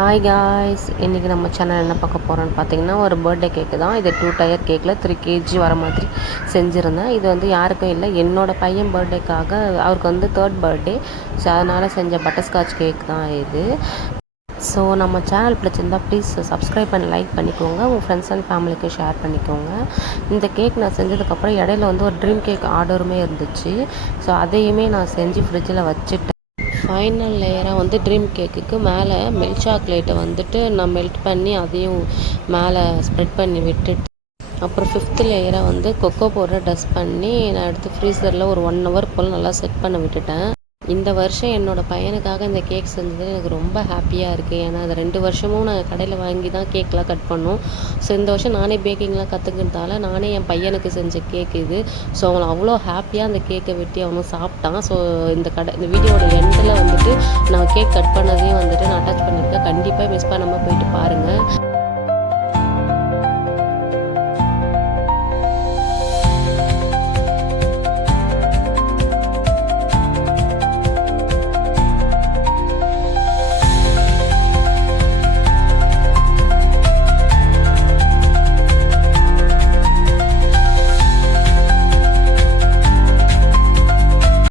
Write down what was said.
Hi guys, இன்றைக்கி நம்ம channel என்ன பார்க்க போகிறோன்னு பார்த்தீங்கன்னா ஒரு பர்த்டே கேக்கு தான். இது 2 டயர் கேக்கில் 3 kg வர மாதிரி செஞ்சுருந்தேன். இது வந்து யாருக்கும் இல்லை, என்னோடய பையன் பர்த்டேக்காக. அவருக்கு வந்து 3rd பர்த்டே. ஸோ அதனால் செஞ்ச பட்டர்ஸ்காட்ச் கேக் தான் இது. ஸோ நம்ம சேனல் பிடிச்சிருந்தா ப்ளீஸ் சப்ஸ்கிரைப் பண்ணி லைக் பண்ணிக்கோங்க, உங்கள் ஃப்ரெண்ட்ஸ் அண்ட் ஃபேமிலிக்கு ஷேர் பண்ணிக்கோங்க. இந்த கேக் நான் செஞ்சதுக்கப்புறம் இடையில வந்து ஒரு ட்ரீம் கேக் ஆர்டருமே இருந்துச்சு. ஸோ அதையுமே நான் செஞ்சு ஃப்ரிட்ஜில் வச்சுட்டேன். ஃபைனல் லேயராக வந்து ட்ரீம் கேக்குக்கு மேலே மில்க் சாக்லேட்டை வந்துட்டு நான் மெல்ட் பண்ணி அதையும் மேலே ஸ்ப்ரெட் பண்ணி விட்டுட்டு, அப்புறம் 5th லேயராக வந்து கொக்கோ பவுடரை டஸ்ட் பண்ணி நான் எடுத்து ஃப்ரீசரில் ஒரு 1 hour போல் நல்லா செட் பண்ண விட்டுட்டேன். இந்த வருஷம் என்னோடய பையனுக்காக இந்த கேக் செஞ்சது எனக்கு ரொம்ப ஹாப்பியாக இருக்குது. ஏன்னா அது 2 வருஷமும் நாங்கள் கடையில் வாங்கி தான் கேக்லாம் கட் பண்ணோம். ஸோ இந்த வருஷம் நானே பேக்கிங்லாம் கற்றுக்கிறதால நானே என் பையனுக்கு செஞ்ச கேக் இது. ஸோ அவனை அவ்வளோ ஹாப்பியாக அந்த கேக்கை வெட்டி அவனும் சாப்பிட்டான். ஸோ இந்த வீடியோட எண்டில் வந்துட்டு நான் கேக் கட் பண்ணதையும் வந்துட்டு நான் அட்டாச் பண்ணியிருக்கேன். கண்டிப்பாக மிஸ் பண்ணாமல் போயிட்டு பாருங்கள்.